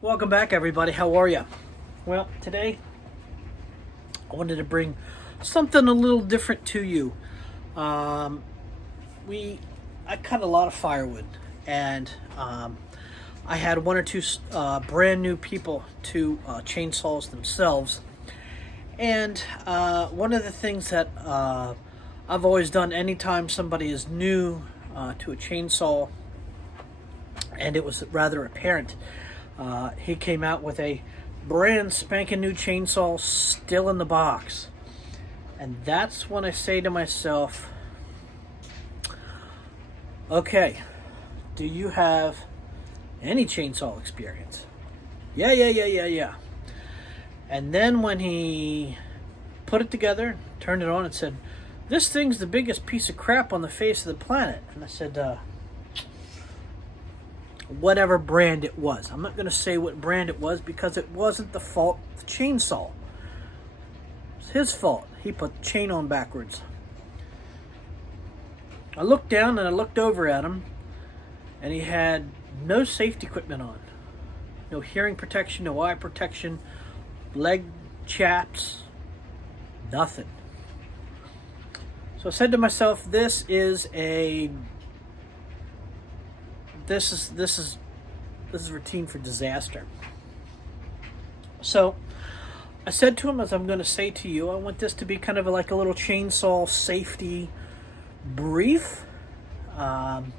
Welcome back, everybody. How are you? Well, today I wanted to bring something a little different to you. Um, I cut a lot of firewood, and I had one or two brand new people to chainsaws themselves. And one of the things that I've always done anytime somebody is new to a chainsaw, and it was rather apparent. He came out with a brand spanking new chainsaw still in the box. And that's when I say to myself, okay, do you have any chainsaw experience? Yeah. And then when he put it together, turned it on and said, this thing's the biggest piece of crap on the face of the planet. And I said, whatever brand it was. I'm not going to say what brand it was because it wasn't the fault of the chainsaw. It's his fault. He put the chain on backwards. I looked down and I looked over at him, and he had no safety equipment on. No hearing protection, no eye protection, leg chaps, nothing. So I said to myself, this is routine for disaster. So I said to him, as I'm going to say to you, I want this to be kind of like a little chainsaw safety brief. Again,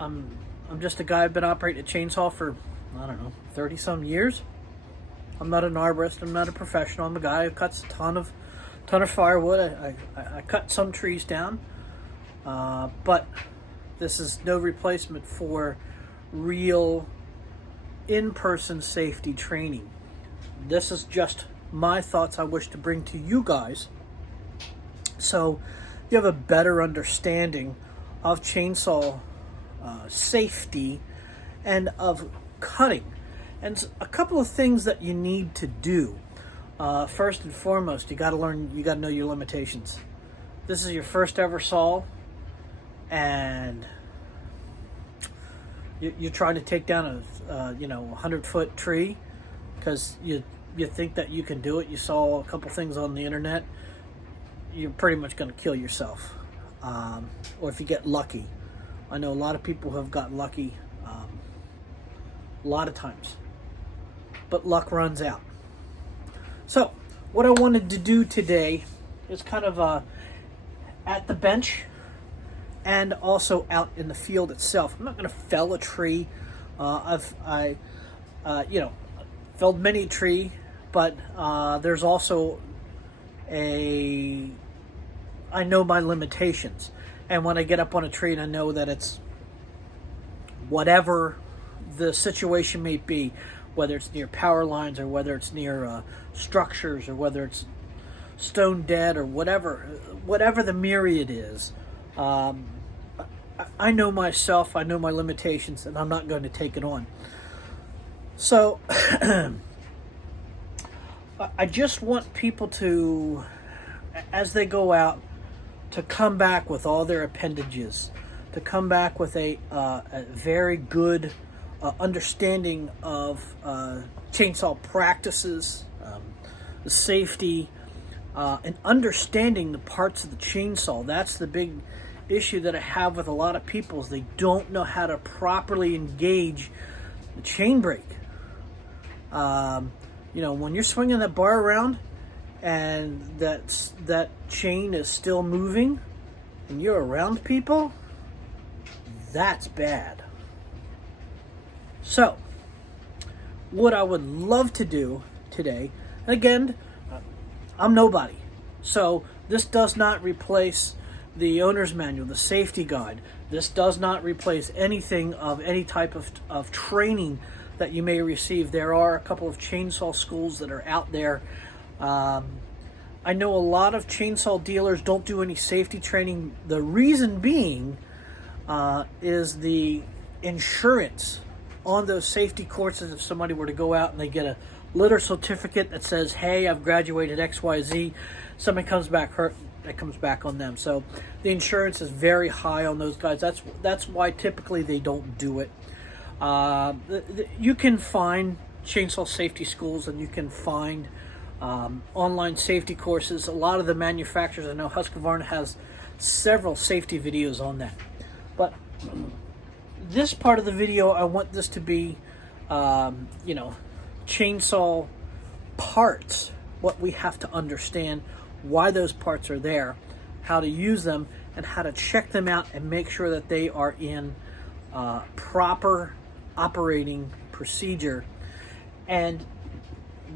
I'm just a guy. I've been operating a chainsaw for 30 some years. I'm not an arborist. I'm not a professional. I'm a guy who cuts a ton of firewood. I cut some trees down, but this is no replacement for real in-person safety training. This is just my thoughts I wish to bring to you guys so you have a better understanding of chainsaw safety and of cutting. And a couple of things that you need to do. First and foremost, you got to know your limitations. This is your first ever saw, and you're trying to take down a 100-foot tree because you think that you can do it. You saw a couple things on the internet. You're pretty much going to kill yourself, or if you get lucky. I know a lot of people who have gotten lucky a lot of times, but luck runs out. So what I wanted to do today is kind of at the bench and also out in the field itself. I'm not going to fell a tree. I've felled many a tree, but there's also I know my limitations. And when I get up on a tree and I know that it's whatever the situation may be, whether it's near power lines or whether it's near structures or whether it's stone dead or whatever the myriad is, I know myself, I know my limitations, and I'm not going to take it on. So I just want people to, as they go out, to come back with all their appendages, to come back with a very good understanding of chainsaw practices, the safety, and understanding the parts of the chainsaw. That's the big issue that I have with a lot of people, is they don't know how to properly engage the chain brake. When you're swinging that bar around and that chain is still moving and you're around people, that's bad. So what I would love to do today, and again, I'm nobody, so this does not replace the owner's manual, the safety guide. This does not replace anything of any type of training that you may receive. There are a couple of chainsaw schools that are out there. I know a lot of chainsaw dealers don't do any safety training. The reason being is the insurance on those safety courses. If somebody were to go out and they get a litter certificate that says, hey, I've graduated XYZ, somebody comes back hurt, that comes back on them. So the insurance is very high on those guys. That's why typically they don't do it. You can find chainsaw safety schools, and you can find online safety courses. A lot of the manufacturers, I know Husqvarna has several safety videos on that. But this part of the video, I want this to be, chainsaw parts, what we have to understand, why those parts are there, how to use them, and how to check them out and make sure that they are in proper operating procedure, and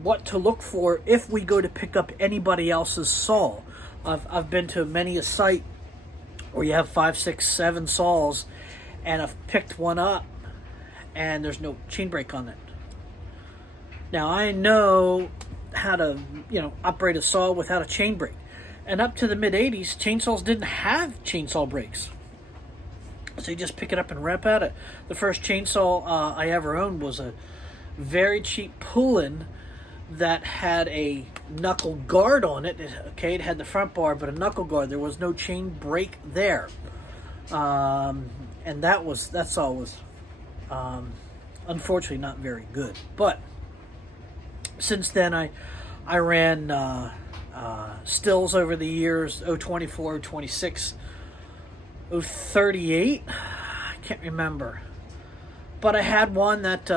what to look for if we go to pick up anybody else's saw. I've been to many a site where you have 5, 6, 7 saws, and I've picked one up and there's no chain brake on it. Now I know how to operate a saw without a chain brake, and up to the mid 80s chainsaws didn't have chainsaw brakes, so you just pick it up and rep at it. The first chainsaw I ever owned was a very cheap pull-in that had a knuckle guard on it. It had the front bar, but a knuckle guard. There was no chain brake there, and that saw was unfortunately not very good. But since then, I ran stills over the years, 024, 026, 038. I can't remember. But I had one that,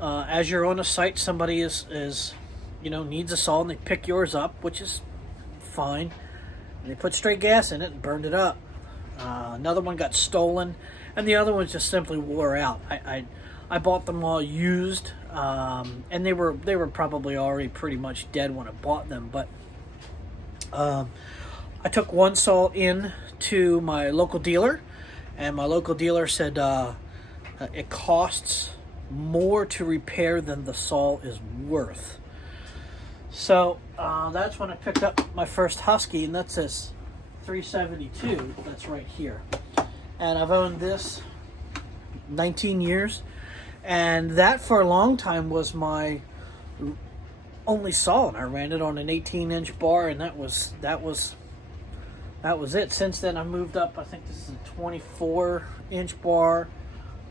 as you're on a site, somebody is needs a saw, and they pick yours up, which is fine. And they put straight gas in it and burned it up. Another one got stolen, and the other ones just simply wore out. I bought them all used, and they were probably already pretty much dead when I bought them. But I took one saw in to my local dealer, and my local dealer said it costs more to repair than the saw is worth. So that's when I picked up my first Husky, and that's this 372 that's right here. And I've owned this 19 years, and that for a long time was my only saw, and I ran it on an 18-inch bar, and that was it. Since then, I moved up. I think this is a 24-inch bar.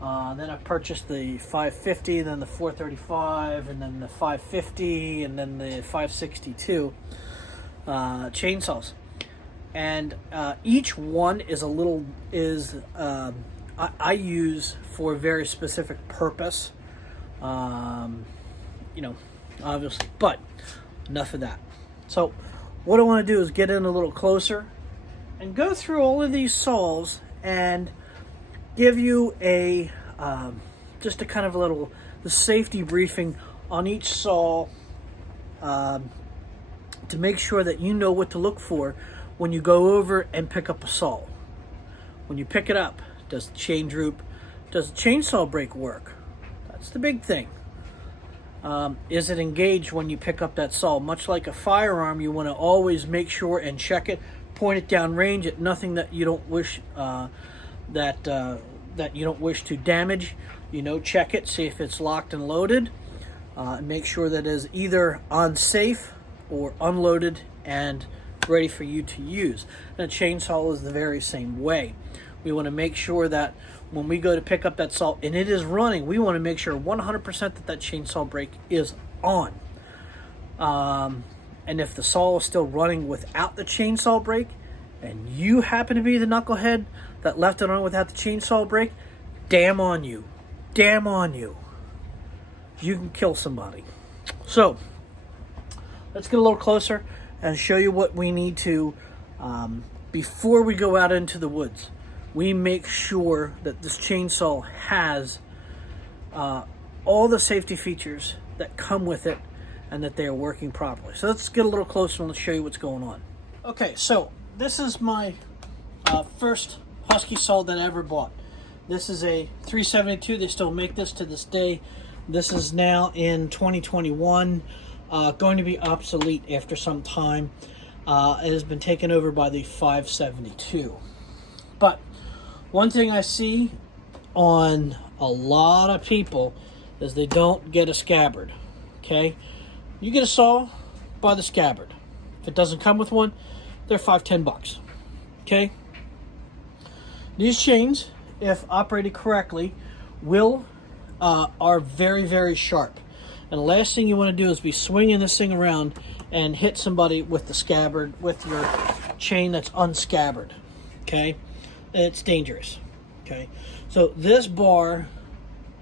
Then I purchased the 550, then the 435, and then the 550, and then the 562 chainsaws. And each one is I use for a very specific purpose. Obviously, but enough of that. So what I want to do is get in a little closer and go through all of these saws and give you a just a kind of the safety briefing on each saw, to make sure that you know what to look for when you go over and pick up a saw. When you pick it up, does the chain droop? Does the chainsaw brake work? That's the big thing. Is it engaged when you pick up that saw? Much like a firearm, you want to always make sure and check it, point it down range at nothing that you don't wish that you don't wish to damage. Check it, see if it's locked and loaded, and make sure that it is either on safe or unloaded and ready for you to use. And a chainsaw is the very same way. We want to make sure that when we go to pick up that saw and it is running, we want to make sure 100% that chainsaw brake is on. And if the saw is still running without the chainsaw brake, and you happen to be the knucklehead that left it on without the chainsaw brake, damn on you. Damn on you. You can kill somebody. So, let's get a little closer and show you what we need to, before we go out into the woods. We make sure that this chainsaw has all the safety features that come with it and that they are working properly. So let's get a little closer and let's show you what's going on. Okay, so this is my first Husky saw that I ever bought. This is a 372. They still make this to this day. This is now in 2021, going to be obsolete after some time. It has been taken over by the 572. But one thing I see on a lot of people is they don't get a scabbard. Okay, you get a saw, buy the scabbard. If it doesn't come with one, they're $5-10. Okay, these chains, if operated correctly, are very, very sharp. And the last thing you want to do is be swinging this thing around and hit somebody with the scabbard, with your chain that's unscabbard. Okay? It's dangerous. Okay? So this bar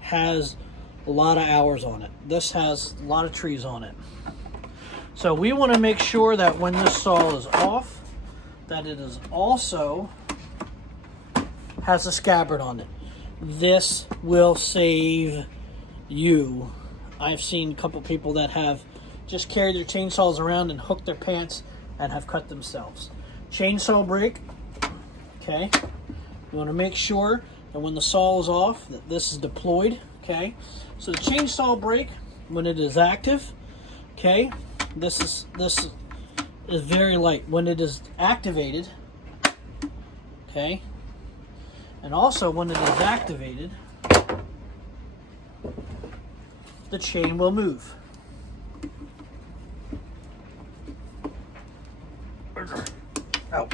has a lot of hours on it. This has a lot of trees on it. So we want to make sure that when this saw is off, that it is also has a scabbard on it. This will save you. I've seen a couple people that have just carried their chainsaws around and hooked their pants and have cut themselves. Chainsaw brake. Okay. You want to make sure that when the saw is off, that this is deployed. Okay. So the chainsaw brake, when it is active, okay, this is very light. When it is activated, okay, and also when it is activated, the chain will move. Oh.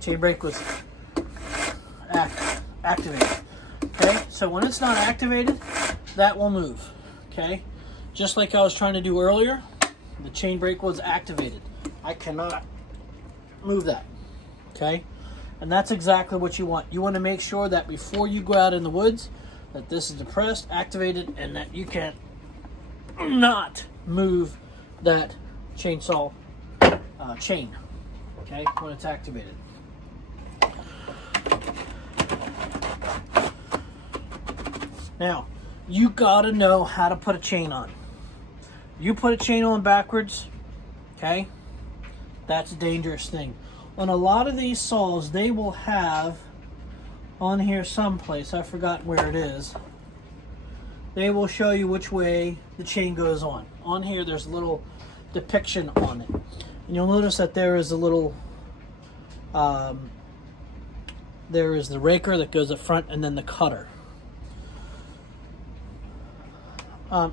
Chain brake was activated. Okay, so when it's not activated, that will move. Okay, just like I was trying to do earlier, the chain brake was activated. I cannot move that. Okay, and that's exactly what you want. You want to make sure that before you go out in the woods, that this is depressed, activated, and that you can not move that chainsaw chain. Okay, when it's activated. Now, you gotta know how to put a chain on. You put a chain on backwards, okay, that's a dangerous thing. On a lot of these saws, they will have on here someplace, I've forgotten where it is, they will show you which way the chain goes on. On here, there's a little depiction on it. And you'll notice that there is a little, there is the raker that goes up front and then the cutter.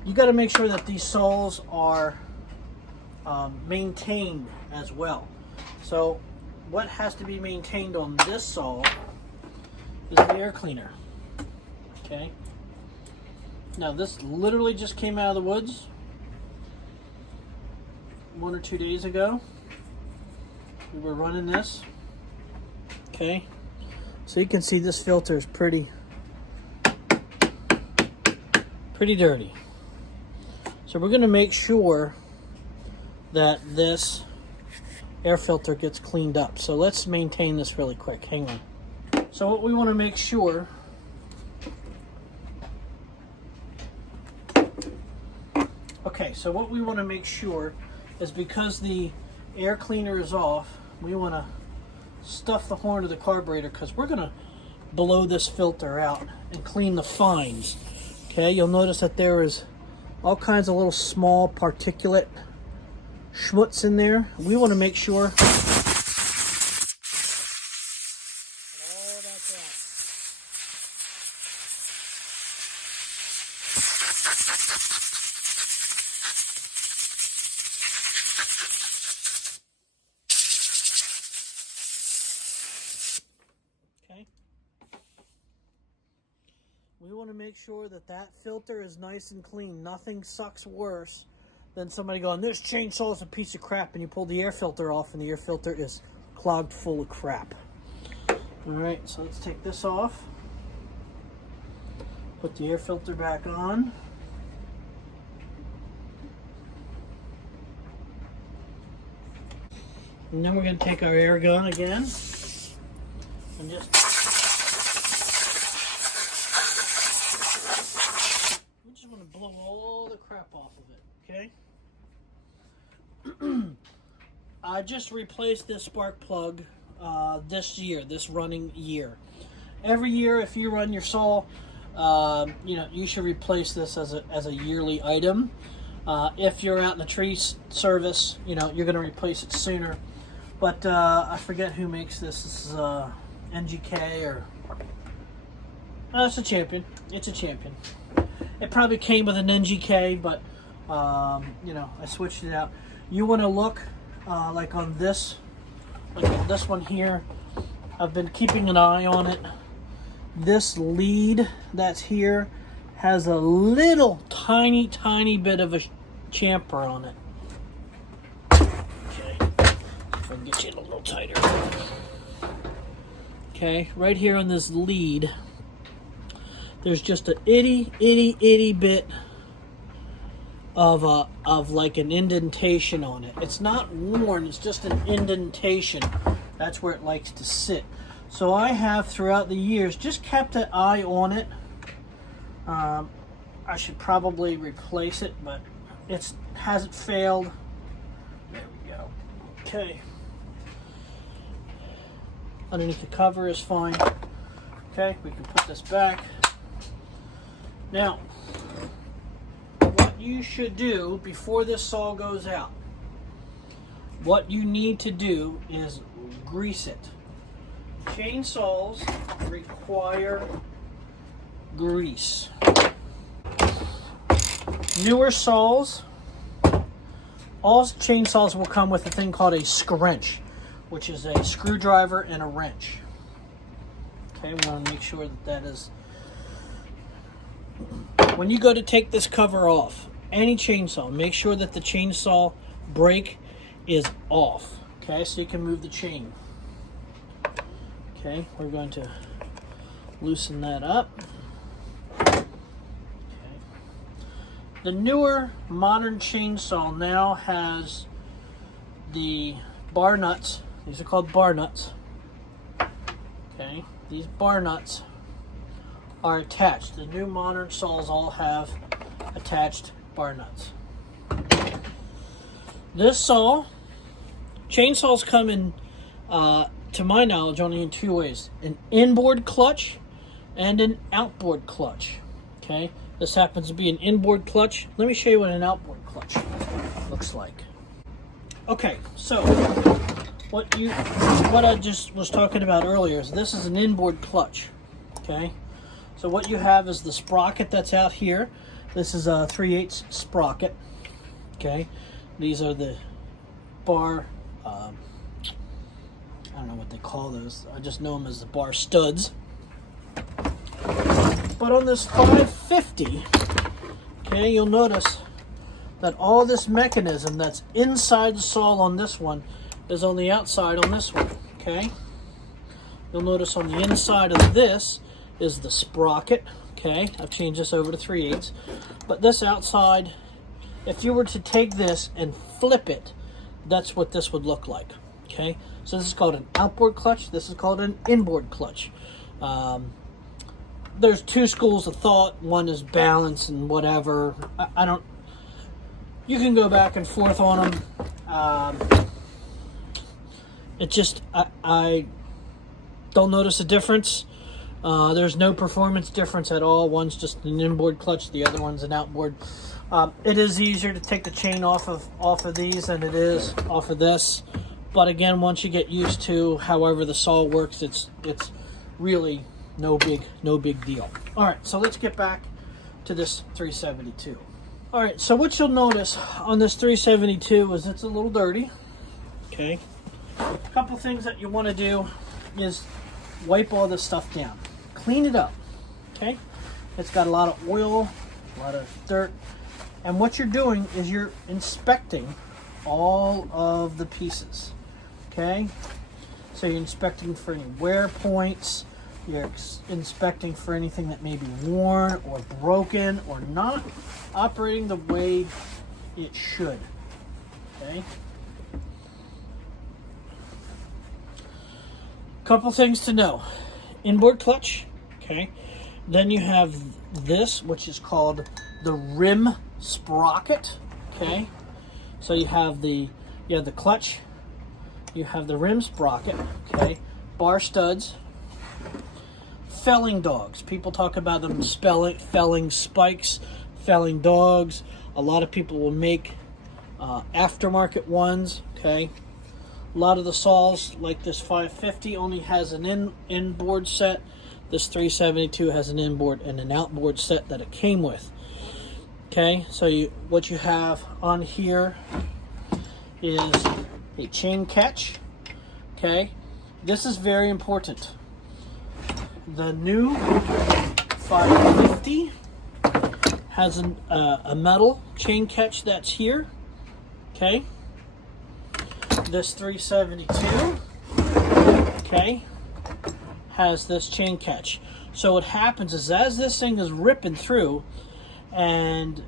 You got to make sure that these saws are maintained as well. So what has to be maintained on this saw is the air cleaner. Okay. Now this literally just came out of the woods 1 or 2 days ago. We were running this. Okay. So you can see this filter is pretty dirty. So we're going to make sure that this air filter gets cleaned up. So let's maintain this really quick. Hang on. So what we want to make sure is because the air cleaner is off, we want to stuff the horn of the carburetor because we're going to blow this filter out and clean the fines. Okay, you'll notice that there is all kinds of little small particulate schmutz in there. We want to make sure that all that's out. Okay. We want to make sure that that filter is nice and clean. Nothing sucks worse than somebody going, this chainsaw is a piece of crap, and you pull the air filter off and the air filter is clogged full of crap. Alright, so let's take this off. Put the air filter back on. And then we're going to take our air gun again and just blow all the crap off of it, okay? I just replaced this spark plug this running year. Every year, if you run your saw, you should replace this as a yearly item. If you're out in the tree service, you're going to replace it sooner. But I forget who makes this. This is NGK or it's a Champion. It's a Champion. It probably came with an NGK, but I switched it out. You want to look like on this one here. I've been keeping an eye on it, this lead that's here has a little tiny bit of a chamfer on it. Okay, if I can get you a little tighter. Okay, right here on this lead, there's just a itty bit of like an indentation on it. It's not worn, it's just an indentation. That's where it likes to sit. So I have throughout the years just kept an eye on it. I should probably replace it, but it hasn't failed. There we go. Okay. Underneath the cover is fine. Okay, we can put this back. Now, what you should do before this saw goes out, what you need to do is grease it. Chainsaws require grease. Newer saws, all chainsaws will come with a thing called a screw-wrench, which is a screwdriver and a wrench. Okay, we want to make sure that that is... When you go to take this cover off, any chainsaw, make sure that the chainsaw brake is off. Okay, so you can move the chain. Okay, we're going to loosen that up. Okay. The newer modern chainsaw now has the bar nuts. These are called bar nuts. Okay, these bar nuts are attached. The new modern saws all have attached bar nuts. This saw, chainsaws come in, to my knowledge, only in two ways: an inboard clutch and an outboard clutch. Okay, this happens to be an inboard clutch. Let me show you what an outboard clutch looks like. Okay, so what I just was talking about earlier is this is an inboard clutch. Okay, so what you have is the sprocket that's out here. This is a 3/8 sprocket. Okay, these are the bar. I don't know what they call those. I just know them as the bar studs. But on this 550, okay, you'll notice that all this mechanism that's inside the saw on this one is on the outside on this one. Okay, you'll notice on the inside of this is the sprocket. Okay, I've changed this over to 3/8, but this outside, if you were to take this and flip it, that's what this would look like. Okay, so this is called an outboard clutch. This is called an inboard clutch. There's two schools of thought. One is balance and whatever. I don't. You can go back and forth on them. It just I don't notice a difference. There's no performance difference at all. One's just an inboard clutch. The other one's an outboard. It is easier to take the chain off of these than it is off of this. But again, once you get used to however the saw works, it's really no big deal. All right, so let's get back to this 372. All right, so what you'll notice on this 372 is it's a little dirty. Okay, a couple things that you want to do is wipe all this stuff down, clean it up. Okay, it's got a lot of oil, a lot of dirt, and what you're doing is you're inspecting all of the pieces. Okay, so you're inspecting for any wear points, you're inspecting for anything that may be worn or broken or not operating the way it should. Okay, couple things to know: inboard clutch. Okay, then you have this, which is called the rim sprocket. Okay, so you have the clutch, you have the rim sprocket. Okay, bar studs, felling dogs. People talk about them felling spikes, felling dogs. A lot of people will make aftermarket ones. Okay, a lot of the saws, like this 550, only has an inboard set. This 372 has an inboard and an outboard set that it came with. Okay, so what you have on here is a chain catch. Okay, this is very important. The new 550 has a metal chain catch that's here. Okay. This 372, okay, has this chain catch. So what happens is as this thing is ripping through and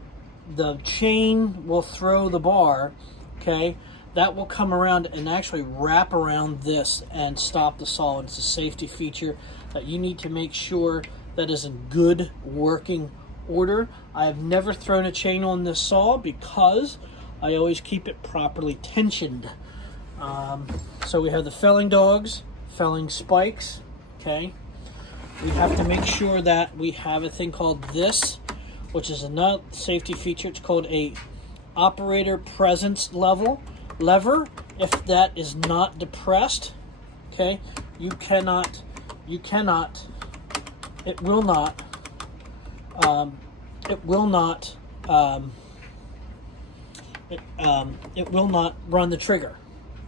the chain will throw the bar, okay, that will come around and actually wrap around this and stop the saw. It's a safety feature that you need to make sure that is in good working order. I have never thrown a chain on this saw because I always keep it properly tensioned. So we have the felling dogs, felling spikes, okay. We have to make sure that we have a thing called this, which is another safety feature. It's called a operator presence lever. If that is not depressed, okay, it will not run the trigger.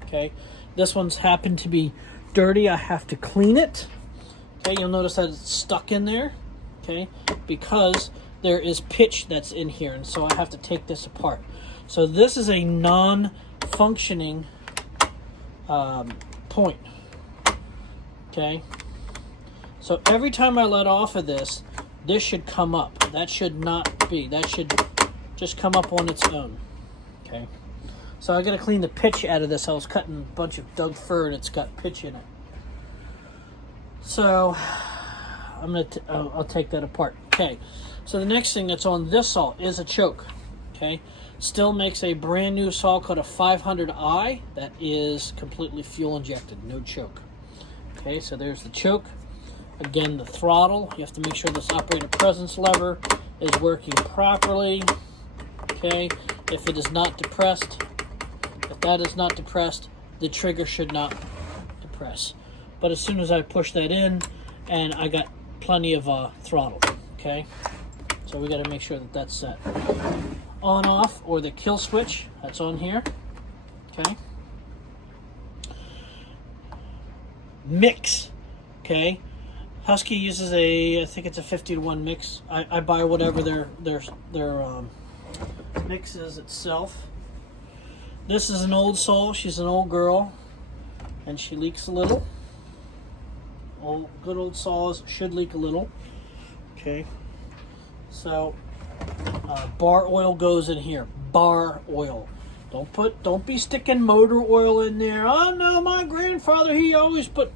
Okay, this one's happened to be dirty. I have to clean it. Okay, you'll notice that it's stuck in there. Okay, because there is pitch that's in here, and so I have to take this apart. So this is a non-functioning point. Okay, so every time I let off of this, this should come up. That should not be. That should just come up on its own. Okay. So I got to clean the pitch out of this. I was cutting a bunch of Doug fir and it's got pitch in it. So I'll take that apart. Okay. So the next thing that's on this saw is a choke. Okay. Still makes a brand new saw called a 500i that is completely fuel injected, no choke. Okay. So there's the choke. Again, the throttle. You have to make sure this operator presence lever is working properly. Okay. If it is not depressed, if that is not depressed, the trigger should not depress. But as soon as I push that in, and I got plenty of throttle, okay? So we got to make sure that that's set. On, off, or the kill switch, that's on here, okay? Mix, okay? Husky uses I think it's a 50-to-1 mix. I buy whatever their mix is itself. This is an old saw. She's an old girl, and she leaks a little. Good old saws should leak a little. Okay, so bar oil goes in here. Bar oil. Don't be sticking motor oil in there. Oh no, my grandfather, he always put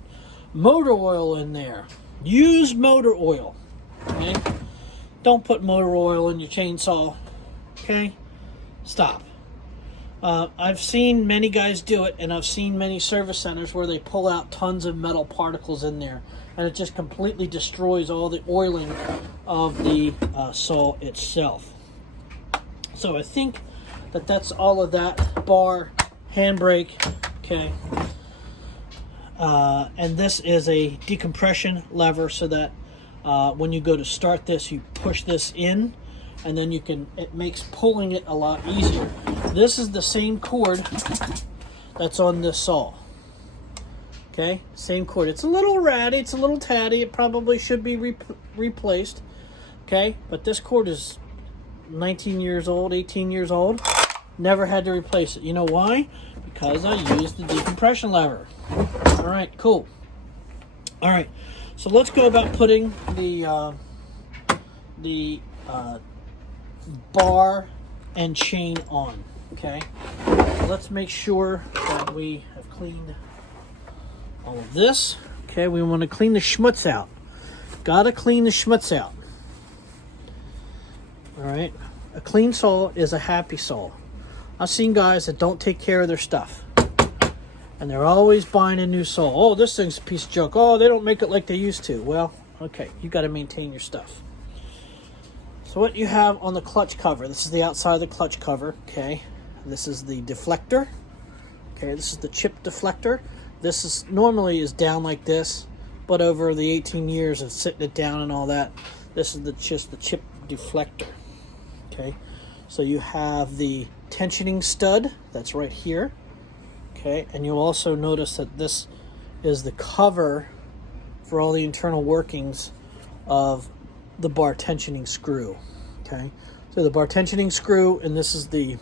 motor oil in there. Use motor oil. Okay, don't put motor oil in your chainsaw. Okay, stop. I've seen many guys do it, and I've seen many service centers where they pull out tons of metal particles in there, and it just completely destroys all the oiling of the saw itself. So I think that's all of that. Bar, handbrake, okay. And this is a decompression lever so that when you go to start this, you push this in, and then it makes pulling it a lot easier. This is the same cord that's on this saw. Okay, same cord. It's a little ratty, it's a little tatty. It probably should be replaced. Okay, but this cord is 19 years old, 18 years old. Never had to replace it. You know why? Because I used the decompression lever. All right, cool. All right, so let's go about putting the bar and chain on. Okay, so let's make sure that we have cleaned all of this. Okay, we want to clean the schmutz out. Gotta clean the schmutz out. All right, a clean saw is a happy saw. I've seen guys that don't take care of their stuff, and they're always buying a new saw. Oh, this thing's a piece of junk. Oh, they don't make it like they used to. Well, okay, you got to maintain your stuff. So what you have on the clutch cover, this is the outside of the clutch cover, okay? This is the deflector, okay? This is the chip deflector. This is normally down like this, but over the 18 years of sitting it down and all that, this is just the chip deflector, okay? So you have the tensioning stud, that's right here, okay? And you'll also notice that this is the cover for all the internal workings of the bar tensioning screw. Okay, so the bar tensioning screw, and this is the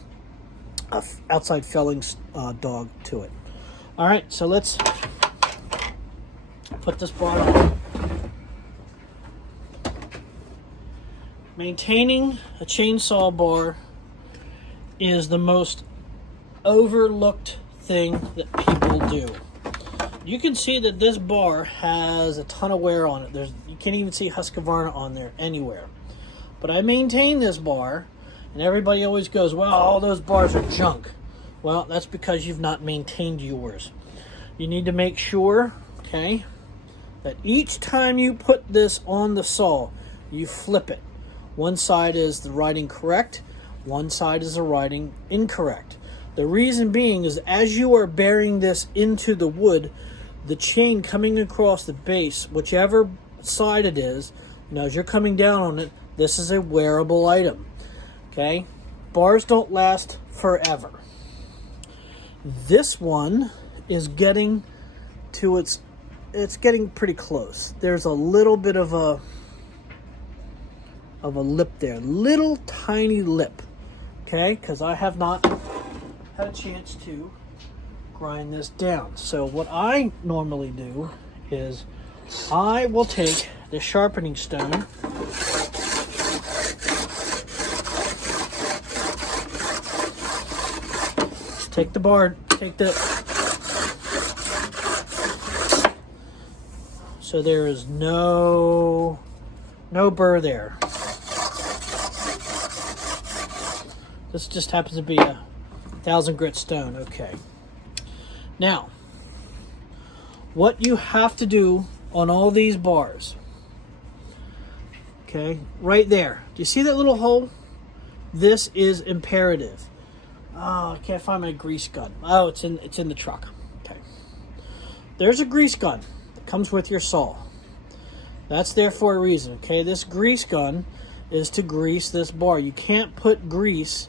outside felling dog to it. All right, so let's put this bar on. Maintaining a chainsaw bar is the most overlooked thing that people do. You can see that this bar has a ton of wear on it. You can't even see Husqvarna on there anywhere. But I maintain this bar, and everybody always goes, well, all those bars are junk. Well, that's because you've not maintained yours. You need to make sure, okay, that each time you put this on the saw, you flip it. One side is the writing correct, one side is the writing incorrect. The reason being is as you are bearing this into the wood, the chain coming across the base, whichever side it is, as you're coming down on it, this is a wearable item. Okay? Bars don't last forever. This one is getting to it's getting pretty close. There's a little bit of a lip there, little tiny lip. Okay, because I have not had a chance to grind this down. So what I normally do is I will take the sharpening stone, take the so there is no burr there. This just happens to be a 1,000 grit stone. Okay. Now, what you have to do on all these bars, okay, right there. Do you see that little hole? This is imperative. Oh, I can't find my grease gun. Oh, it's in the truck. Okay. There's a grease gun that comes with your saw. That's there for a reason. Okay, this grease gun is to grease this bar. You can't put grease.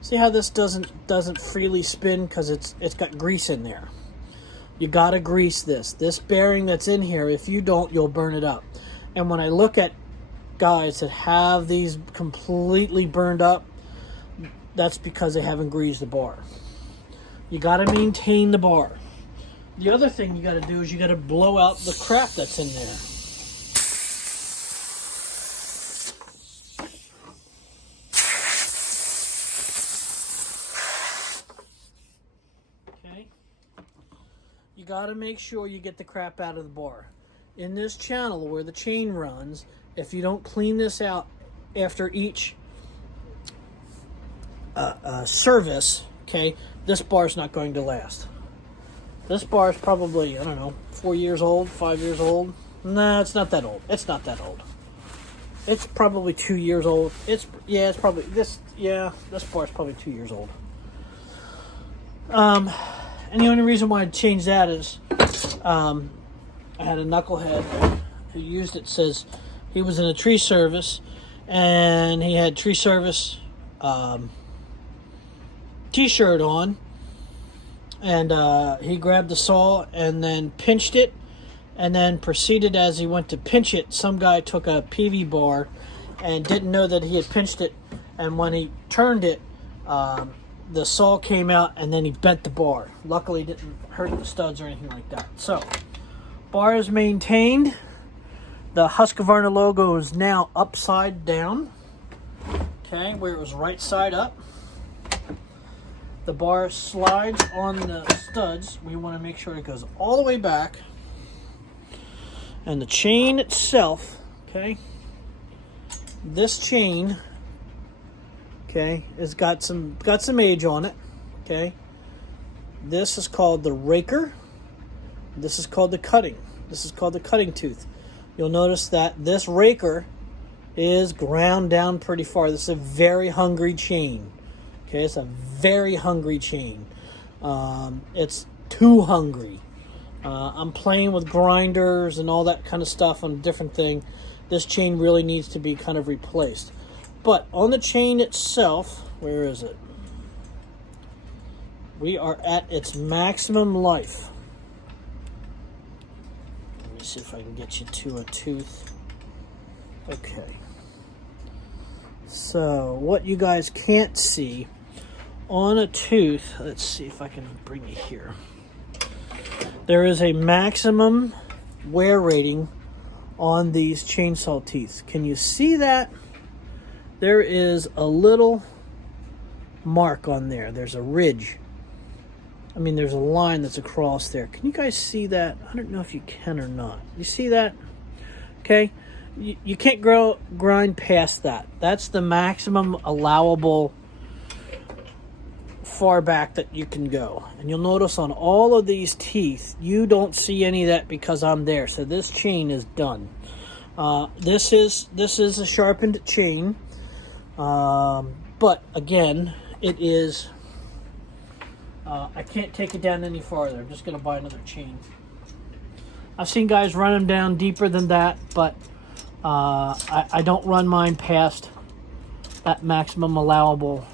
See how this doesn't freely spin because it's got grease in there. You gotta grease this. This bearing that's in here, if you don't, you'll burn it up. And when I look at guys that have these completely burned up, that's because they haven't greased the bar. You gotta maintain the bar. The other thing you gotta do is you gotta blow out the crap that's in there. You got to make sure you get the crap out of the bar. In this channel where the chain runs, if you don't clean this out after each service, okay, this bar is not going to last. This bar is probably, I don't know, 4 years old, 5 years old. Nah, it's not that old. It's not that old. It's probably 2 years old. It's probably this bar is probably 2 years old. And the only reason why I changed that is I had a knucklehead who used it. Says he was in a tree service and he had tree service t-shirt on, and he grabbed the saw and then pinched it, and then proceeded, as he went to pinch it, some guy took a PV bar and didn't know that he had pinched it, and when he turned it, the saw came out and then he bent the bar. Luckily, it didn't hurt the studs or anything like that. So, bar is maintained. The Husqvarna logo is now upside down. Okay, where it was right side up. The bar slides on the studs. We want to make sure it goes all the way back. And the chain itself, okay, this chain, okay, has got some age on it. Okay, this is called the raker. This is called the cutting. This is called the cutting tooth. You'll notice that this raker is ground down pretty far. This is a very hungry chain. Okay, it's a very hungry chain. It's too hungry. I'm playing with grinders and all that kind of stuff on a different thing. This chain really needs to be kind of replaced. But on the chain itself, where is it? We are at its maximum life. Let me me see if I can get you to a tooth. Okay. So what you guys can't see on a tooth, let's see if I can bring you here. There is a maximum wear rating on these chainsaw teeth. Can you see that? There is a little mark on there. There's a ridge. I mean, there's a line that's across there. Can you guys see that? I don't know if you can or not. You see that? Okay. You can't grind past that. That's the maximum allowable far back that you can go. And you'll notice on all of these teeth, you don't see any of that because I'm there. So this chain is done. This is a sharpened chain. But again, it is... I can't take it down any farther. I'm just going to buy another chain. I've seen guys run them down deeper than that, but I don't run mine past that maximum allowable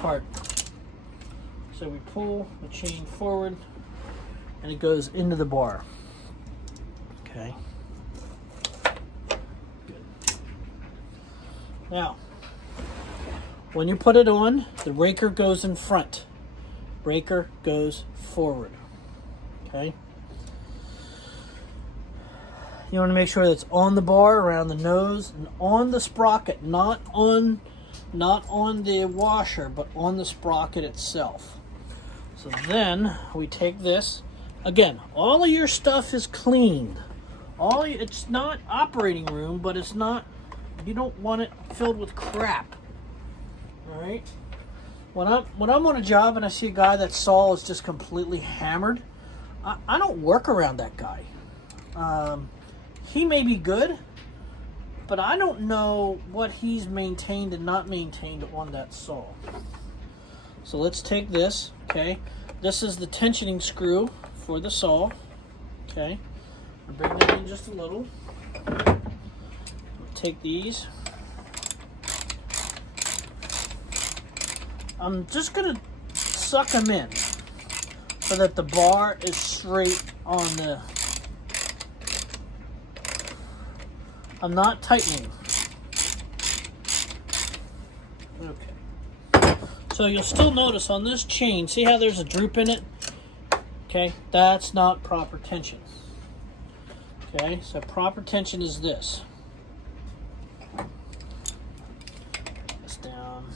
part. So we pull the chain forward and it goes into the bar. Okay. Good. Now, when you put it on, the raker goes in front. Raker goes forward. Okay. You want to make sure that's on the bar, around the nose, and on the sprocket, not on the washer, but on the sprocket itself. So then we take this. Again, all of your stuff is cleaned. It's not operating room, but it's not. You don't want it filled with crap. All right. When I'm on a job and I see a guy that saw is just completely hammered, I don't work around that guy. He may be good, but I don't know what he's maintained and not maintained on that saw. So let's take this, okay? This is the tensioning screw for the saw, okay? I'll bring that in just a little. Take these. I'm just going to suck them in so that the bar is straight on the... I'm not tightening. Okay. So you'll still notice on this chain, see how there's a droop in it? Okay, that's not proper tension. Okay, so proper tension is this. This down.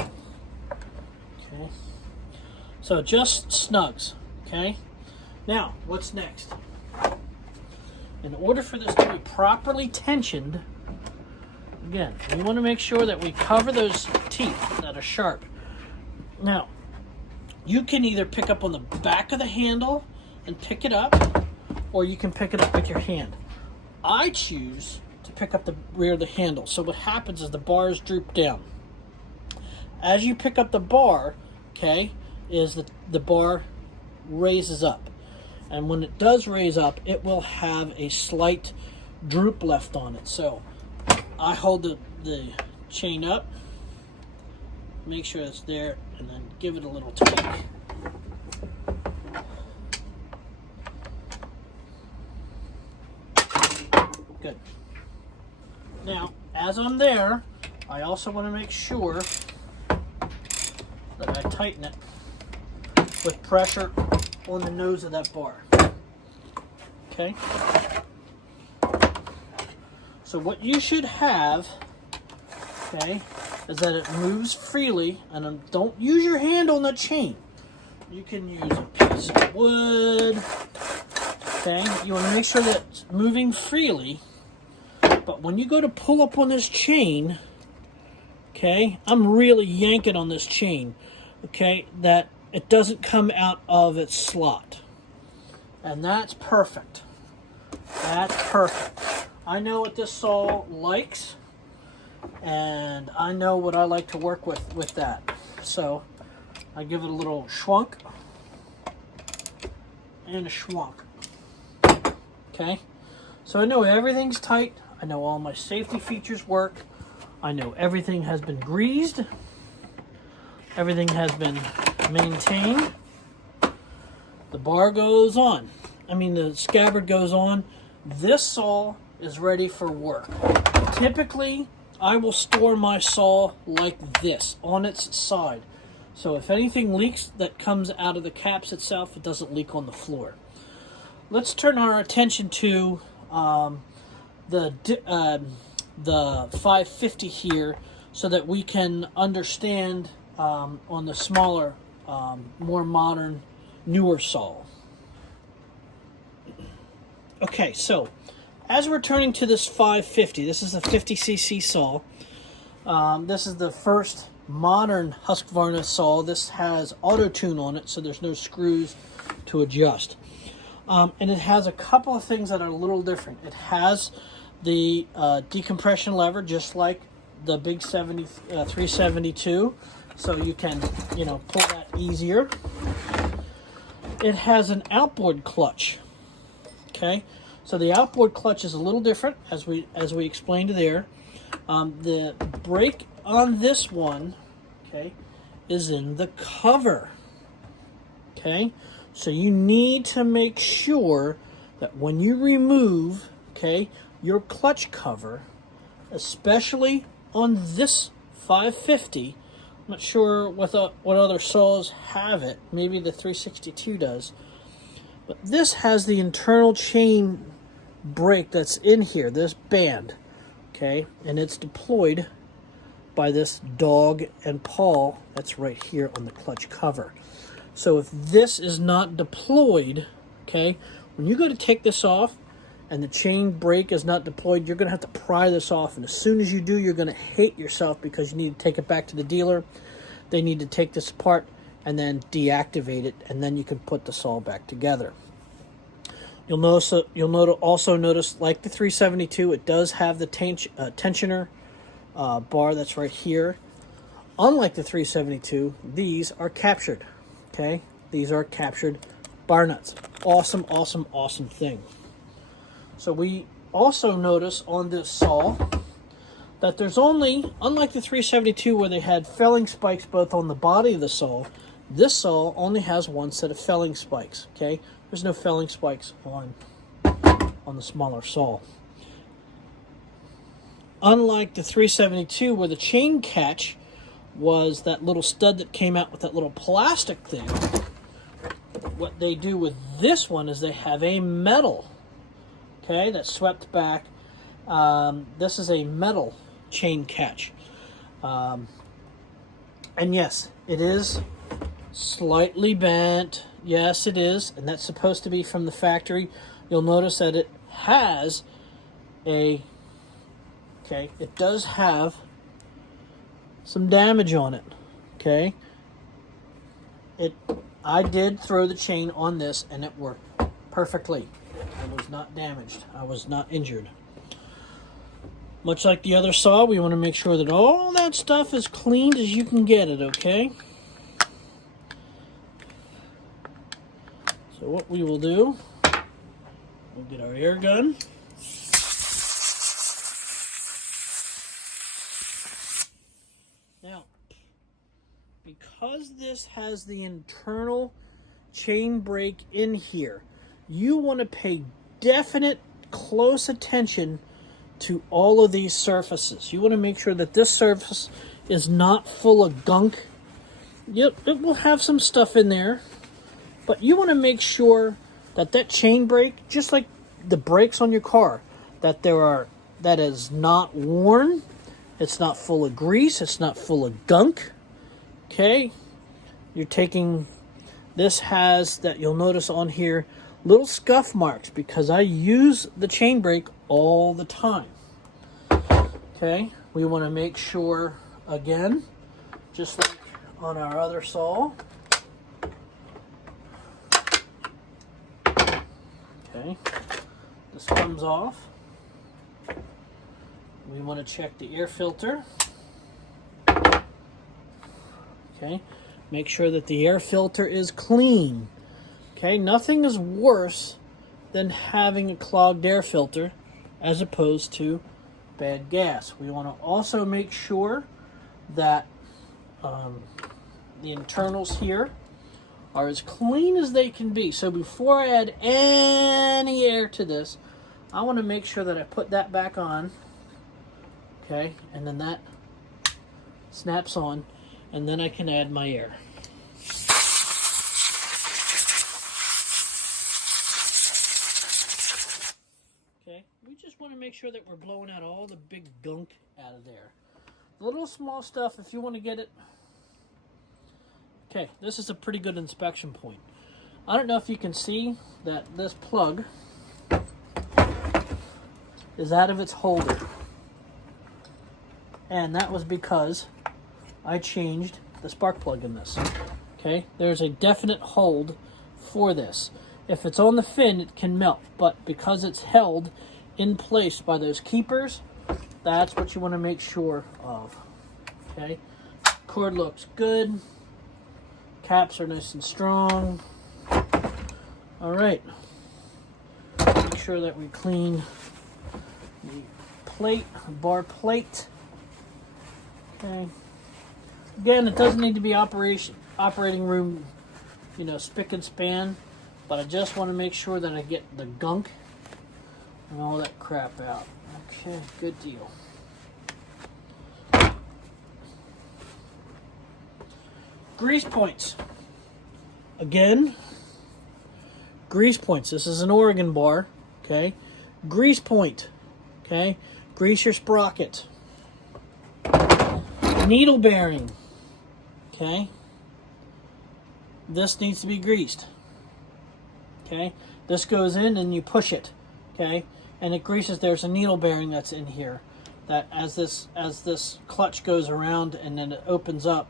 Okay. So it just snugs, okay? Now, what's next? In order for this to be properly tensioned, again, we want to make sure that we cover those teeth that are sharp. Now, you can either pick up on the back of the handle and pick it up, or you can pick it up with your hand. I choose to pick up the rear of the handle. So what happens is the bars droop down. As you pick up the bar, okay, is the bar raises up. And when it does raise up, it will have a slight droop left on it. So I hold the chain up, make sure it's there, and then give it a little tweak. Good. Now, as I'm there, I also want to make sure that I tighten it with pressure on the nose of that bar. Okay? So what you should have, okay, is that it moves freely, and don't use your hand on the chain. You can use a piece of wood. Okay? You want to make sure that it's moving freely, but when you go to pull up on this chain, okay, I'm really yanking on this chain, okay, that it doesn't come out of its slot. And that's perfect. That's perfect. I know what this saw likes, and I know what I like to work with that. So I give it a little schwunk and a schwunk. Okay? So I know everything's tight. I know all my safety features work. I know everything has been greased. Everything has been maintained. The bar goes on. The scabbard goes on. This saw is ready for work. Typically, I will store my saw like this, on its side. So if anything leaks that comes out of the caps itself, it doesn't leak on the floor. Let's turn our attention to the 550 here, so that we can understand on the smaller, more modern, newer saw. Okay, so as we're turning to this 550, this is a 50cc saw. This is the first modern Husqvarna saw. This has auto tune on it, so there's no screws to adjust. And it has a couple of things that are a little different. It has the decompression lever, just like the big 372, so you can, pull that easier. It has an outboard clutch. Okay, so the outboard clutch is a little different, as we explained there. The brake on this one, okay, is in the cover. Okay, so you need to make sure that when you remove, okay, your clutch cover, especially on this 550, I'm not sure what other saws have it. Maybe the 362 does. But this has the internal chain brake that's in here, this band, okay? And it's deployed by this dog and paw that's right here on the clutch cover. So if this is not deployed, okay, when you go to take this off and the chain brake is not deployed, you're going to have to pry this off. And as soon as you do, you're going to hate yourself, because you need to take it back to the dealer. They need to take this apart and then deactivate it, and then you can put the saw back together. You'll also notice, like the 372, it does have the tensioner bar that's right here. Unlike the 372, these are captured. Okay, these are captured bar nuts. Awesome, awesome, awesome thing. So we also notice on this saw that there's only, unlike the 372 where they had felling spikes both on the body of the saw, this saw only has one set of felling spikes. Okay, there's no felling spikes on the smaller saw. Unlike the 372 where the chain catch was that little stud that came out with that little plastic thing, what they do with this one is they have a metal, okay, that's swept back. This is a metal chain catch. And yes, it is slightly bent. Yes, it is. And that's supposed to be from the factory. You'll notice that it has it does have some damage on it. Okay. I did throw the chain on this and it worked perfectly. I was not damaged. I was not injured. Much like the other saw, we want to make sure that all that stuff is cleaned as you can get it, okay? So what we will do, we'll get our air gun. Now, because this has the internal chain brake in here, you want to pay definite close attention to all of these surfaces. You want to make sure that this surface is not full of gunk. It will have some stuff in there, but you want to make sure that that chain brake, just like the brakes on your car, that is not worn, it's not full of grease, it's not full of gunk. Okay, you're taking, this has, that you'll notice on here, little scuff marks, because I use the chain brake all the time. Okay, we want to make sure, again, just like on our other saw. Okay, this comes off. We want to check the air filter. Okay, make sure that the air filter is clean. Okay, nothing is worse than having a clogged air filter as opposed to bad gas. We want to also make sure that the internals here are as clean as they can be. So before I add any air to this, I want to make sure that I put that back on. Okay, and then that snaps on, and then I can add my air. Okay, we just want to make sure that we're blowing out all the big gunk out of there. The little small stuff, if you want to get it. Okay, this is a pretty good inspection point. I don't know if you can see that this plug is out of its holder. And that was because I changed the spark plug in this. Okay, there's a definite hold for this. If it's on the fin, it can melt, but because it's held in place by those keepers, that's what you want to make sure of. Okay, cord looks good. Caps are nice and strong. All right, make sure that we clean the plate, the bar plate. Okay. Again, it doesn't need to be operating room, spick and span, but I just want to make sure that I get the gunk and all that crap out. Okay, good deal. Grease points. Again, grease points. This is an Oregon bar, okay? Grease point, okay? Grease your sprocket. Needle bearing, okay? This needs to be greased, okay? This goes in and you push it, okay? And it greases. There's a needle bearing that's in here that as this clutch goes around and then it opens up,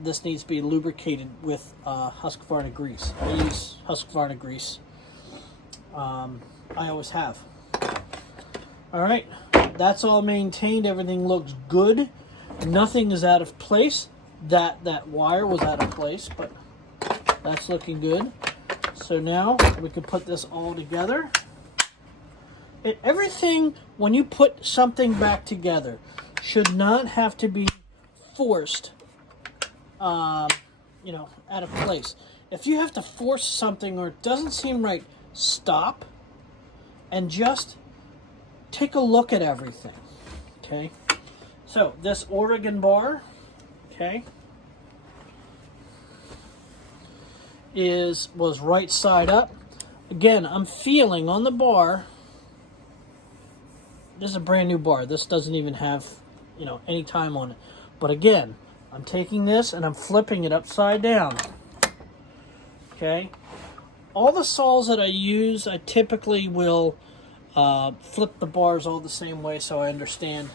this needs to be lubricated with Husqvarna grease. I use Husqvarna grease. I always have. All right, that's all maintained. Everything looks good. Nothing is out of place. That wire was out of place, but that's looking good. So now we can put this all together. Everything, when you put something back together, should not have to be forced, out of place. If you have to force something or it doesn't seem right, stop and just take a look at everything. Okay. So this Oregon bar, okay, was right side up. Again, I'm feeling on the bar. This is a brand new bar. This doesn't even have, any time on it. But again, I'm taking this and I'm flipping it upside down. Okay. All the saws that I use, I typically will flip the bars all the same way, so I understand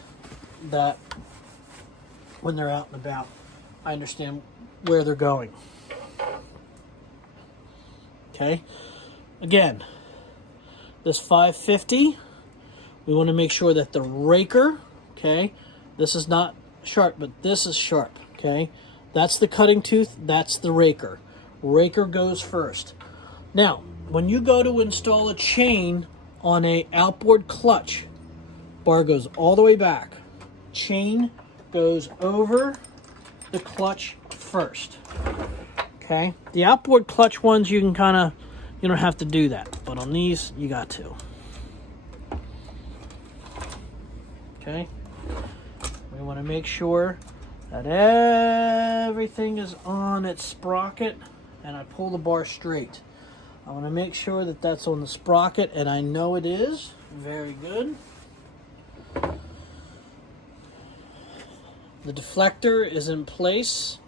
that when they're out and about, I understand where they're going. Okay. Again, this 550, we want to make sure that the raker, okay, this is not sharp, but this is sharp, okay? That's the cutting tooth, that's the raker. Raker goes first. Now, when you go to install a chain on a outboard clutch, bar goes all the way back. Chain goes over the clutch first. Okay? The outboard clutch ones, you can you don't have to do that. But on these, you got to. Okay? We want to make sure that everything is on its sprocket and I pull the bar straight. I want to make sure that that's on the sprocket, and I know it is. Very good. The deflector is in place,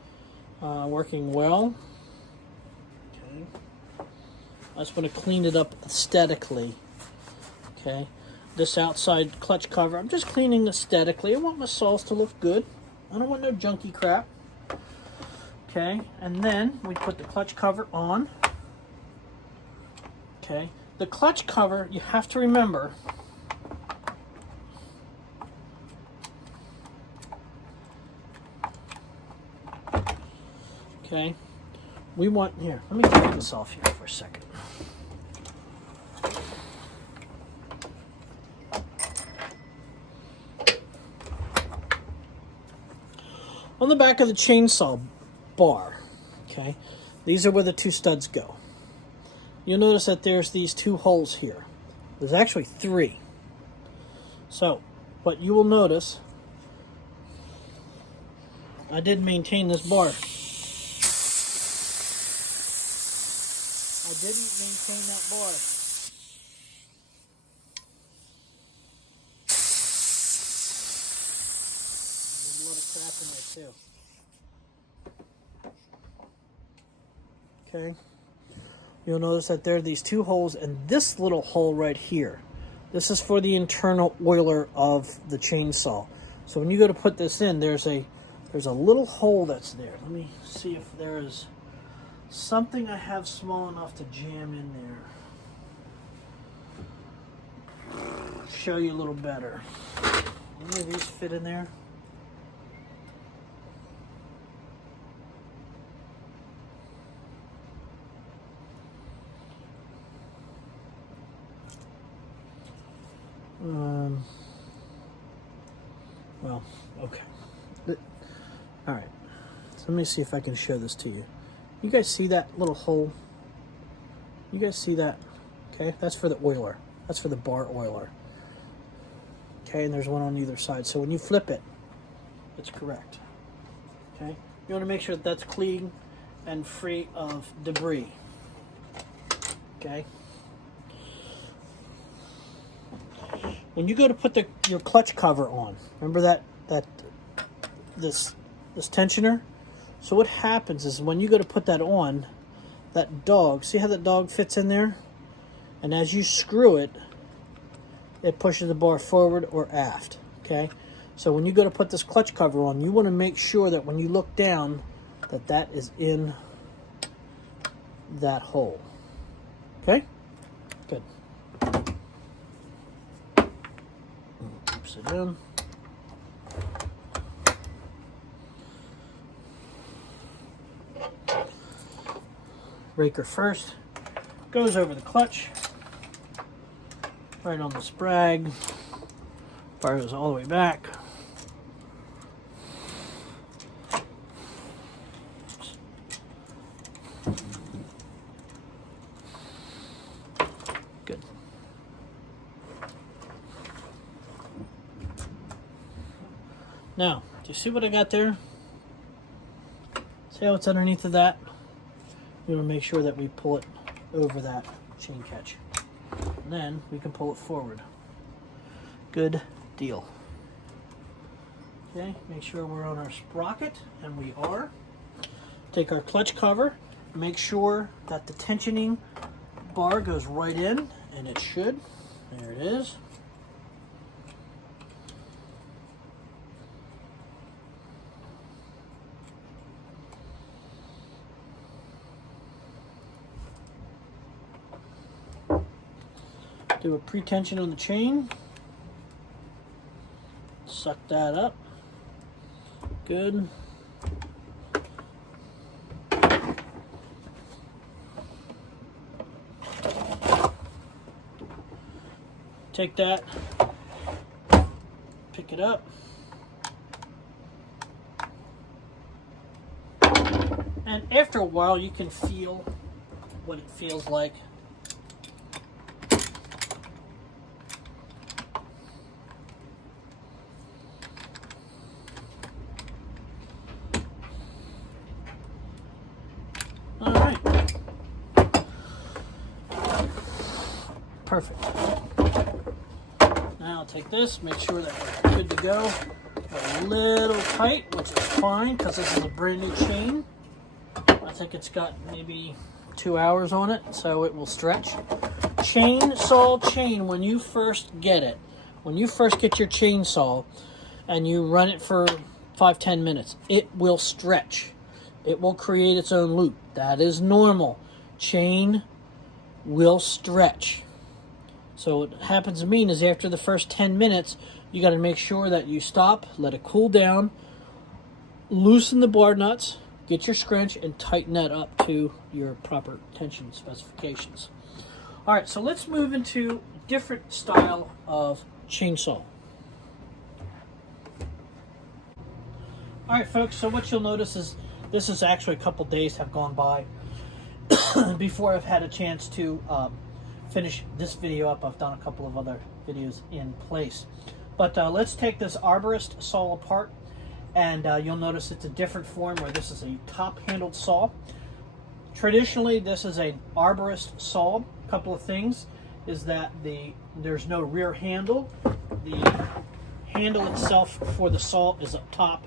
working well. Okay. I just want to clean it up aesthetically. Okay. This outside clutch cover, I'm just cleaning aesthetically. I want my saws to look good. I don't want no junky crap. Okay. And then we put the clutch cover on. Okay. The clutch cover, you have to remember, okay, we want, here, let me take this off here for a second. On the back of the chainsaw, bar. Okay, these are where the two studs go. You'll notice that there's these two holes here. There's actually three. So what you will notice, I did maintain this bar. I didn't maintain that bar. There's a lot of crap in there too. Okay. You'll notice that there are these two holes and this little hole right here. This is for the internal oiler of the chainsaw. So when you go to put this in, there's a little hole that's there. Let me see if there is something I have small enough to jam in there. Show you a little better. Any of these fit in there? Well, okay. All right. So let me see if I can show this to you. You guys see that little hole? You guys see that? Okay, that's for the oiler. That's for the bar oiler. Okay, and there's one on either side. So when you flip it, it's correct. Okay, you want to make sure that that's clean and free of debris. Okay. When you go to put your clutch cover on, remember this tensioner? So what happens is when you go to put that on, that dog, see how that dog fits in there? And as you screw it, it pushes the bar forward or aft, okay? So when you go to put this clutch cover on, you want to make sure that when you look down, that is in that hole, okay? Good. Oops, it in. Raker first, goes over the clutch, right on the sprag, fires all the way back. Good. Now, do you see what I got there? See how it's underneath of that? We want to make sure that we pull it over that chain catch. And then we can pull it forward. Good deal. Okay, make sure we're on our sprocket, and we are. Take our clutch cover, make sure that the tensioning bar goes right in, and it should. There it is. Do a pre-tension on the chain. Suck that up. Good. Take that, pick it up, and after a while you can feel what it feels like. All right, perfect. Now I'll take this, make sure that we're good to go. Got a little tight, which is fine because this is a brand new chain. I think it's got maybe 2 hours on it, so it will stretch. Chainsaw chain, when you first get it, when you first get your chainsaw and you run it for 5-10 minutes, it will stretch. It will create its own loop. That is normal. Chain will stretch. So what happens to mean is after the first 10 minutes, you got to make sure that you stop, let it cool down, loosen the bar nuts, get your scrunch, and tighten that up to your proper tension specifications. All right, so let's move into a different style of chainsaw. All right, folks, so what you'll notice is This is actually a couple days have gone by before I've had a chance to finish this video up. I've done a couple of other videos in place. But let's take this arborist saw apart, and you'll notice it's a different form where this is a top-handled saw. Traditionally, this is an arborist saw. A couple of things is that there's no rear handle. The handle itself for the saw is up top,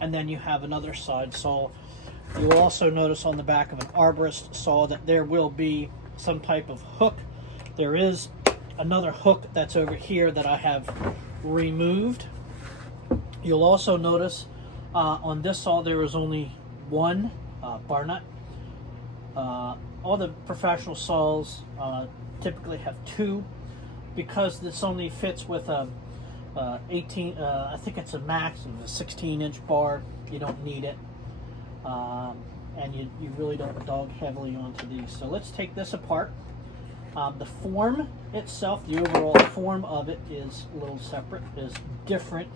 and then you have another side saw. You will also notice on the back of an arborist saw that there will be some type of hook. There is another hook that's over here that I have removed. You'll also notice on this saw there is only one bar nut. All the professional saws typically have two. Because this only fits with a 18, I think it's a max of a 16-inch bar, you don't need it. And you really don't dog heavily onto these. So let's take this apart. The form itself, the overall form of it is a little separate, is different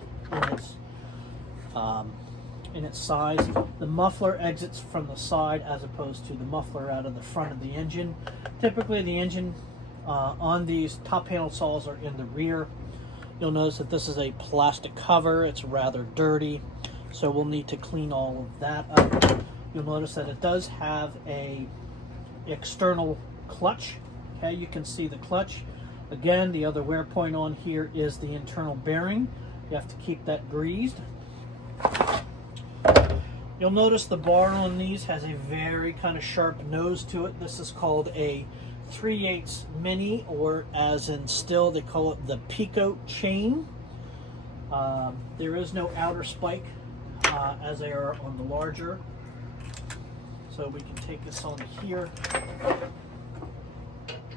in its size. The muffler exits from the side as opposed to the muffler out of the front of the engine. Typically the engine on these top handle saws are in the rear. You'll notice that this is a plastic cover. It's rather dirty, so we'll need to clean all of that up. You'll notice that it does have a external clutch. Okay, you can see the clutch. Again, the other wear point on here is the internal bearing. You have to keep that greased. You'll notice the bar on these has a very kind of sharp nose to it. This is called a 3/8 mini, or as in still they call it the Pico chain. There is no outer spike as they are on the larger. So we can take this on here.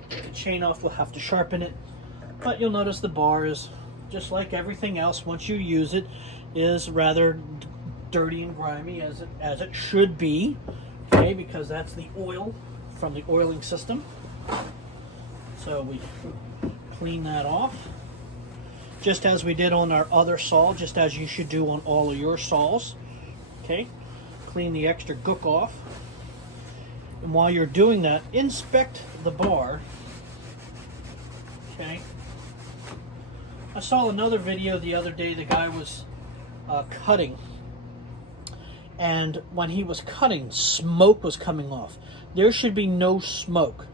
Get the chain off, we'll have to sharpen it. But you'll notice the bar is, just like everything else, once you use it, is rather dirty and grimy, as it should be. Okay, because that's the oil from the oiling system. So we clean that off, just as we did on our other saw, just as you should do on all of your saws. Okay, clean the extra gook off. And while you're doing that, inspect the bar. Okay. I saw another video the other day, the guy was cutting. And when he was cutting, smoke was coming off. There should be no smoke.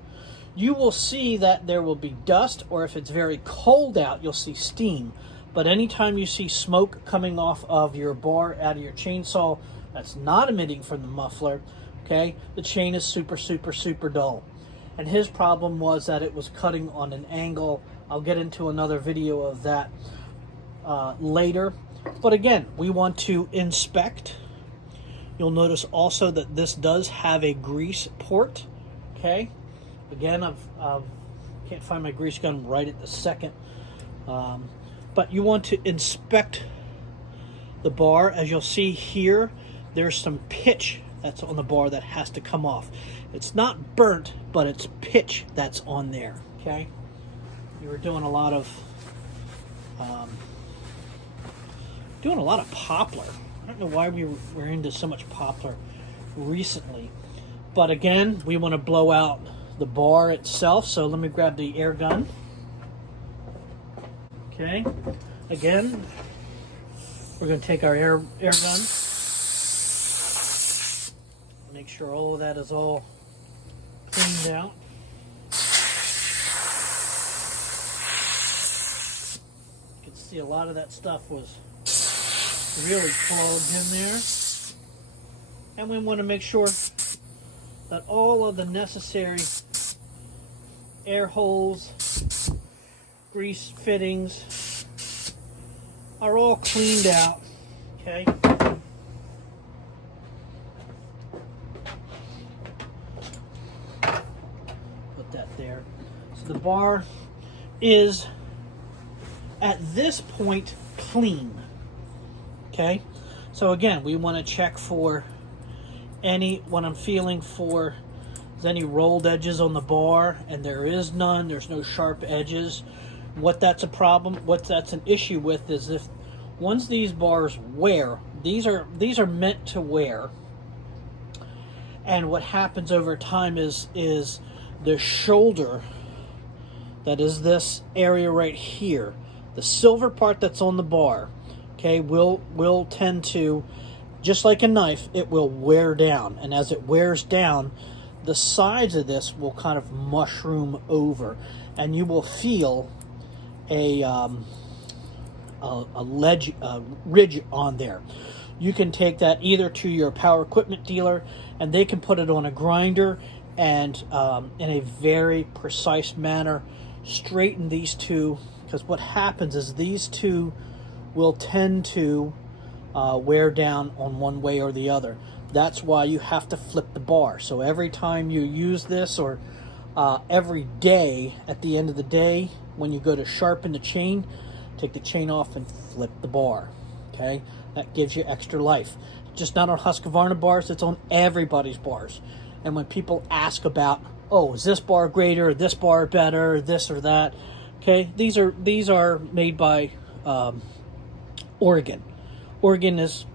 You will see that there will be dust, or if it's very cold out, you'll see steam. But anytime you see smoke coming off of your bar out of your chainsaw, that's not emitting from the muffler. Okay, the chain is super, super, super dull. And his problem was that it was cutting on an angle. I'll get into another video of that later. But again, we want to inspect. You'll notice also that this does have a grease port. Okay, again, I can't find my grease gun right at the second. But you want to inspect the bar. As you'll see here, there's some pitch that's on the bar that has to come off. It's not burnt, but it's pitch that's on there. Okay, you were doing a lot of poplar. I don't know why we were into so much poplar recently, but again, we want to blow out the bar itself. So let me grab the air gun. Okay, again, we're going to take our air gun. Make sure all of that is all cleaned out. You can see a lot of that stuff was really clogged in there. And we want to make sure that all of the necessary air holes, grease fittings are all cleaned out. Okay. There. So the bar is at this point clean. Okay, so again, we want to check for when I'm feeling for any rolled edges on the bar, and there is none. There's no sharp edges. What that's an issue with is if once these bars wear, these are meant to wear. And what happens over time is the shoulder, that is this area right here, the silver part that's on the bar, okay, will tend to, just like a knife, it will wear down. And as it wears down, the sides of this will kind of mushroom over, and you will feel a ridge on there. You can take that either to your power equipment dealer, and they can put it on a grinder and in a very precise manner straighten these two, because what happens is these two will tend to wear down on one way or the other. That's why you have to flip the bar. So every time you use this, or every day at the end of the day when you go to sharpen the chain, take the chain off and flip the bar. Okay, that gives you extra life. Just not on Husqvarna bars, it's on everybody's bars. And when people ask about, oh, is this bar greater, this bar better, this or that, okay, these are made by Oregon. Oregon is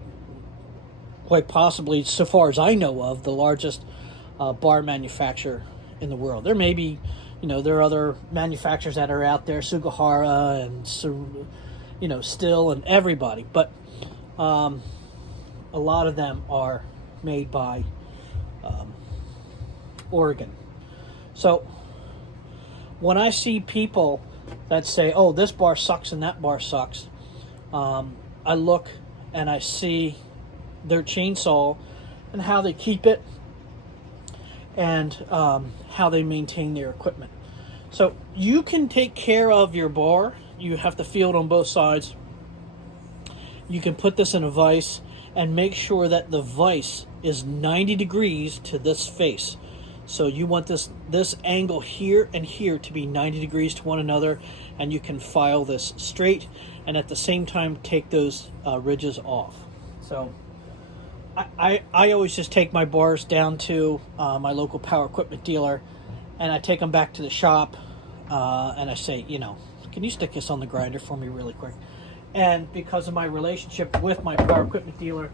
quite possibly, so far as I know of, the largest bar manufacturer in the world. There may be, there are other manufacturers that are out there, Sugihara and Still and everybody, but a lot of them are made by Oregon. So when I see people that say, oh, this bar sucks and that bar sucks, I look and I see their chainsaw and how they keep it, and how they maintain their equipment. So you can take care of your bar. You have to feel it on both sides. You can put this in a vise and make sure that the vise is 90 degrees to this face. So you want this angle here and here to be 90 degrees to one another, and you can file this straight and at the same time take those ridges off. So I always just take my bars down to my local power equipment dealer, and I take them back to the shop, and I say, can you stick this on the grinder for me really quick? And because of my relationship with my power equipment dealer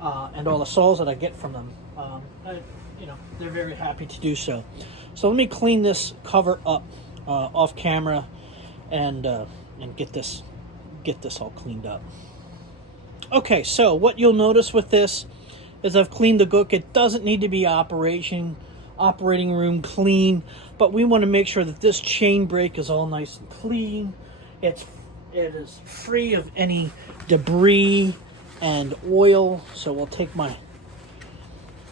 and all the saws that I get from them, they're very happy to do so. So let me clean this cover up off camera and get this all cleaned up. Okay, so what you'll notice with this is I've cleaned the gook. It doesn't need to be operating room clean, but we want to make sure that this chain brake is all nice and clean. It is free of any debris and oil. So we'll take my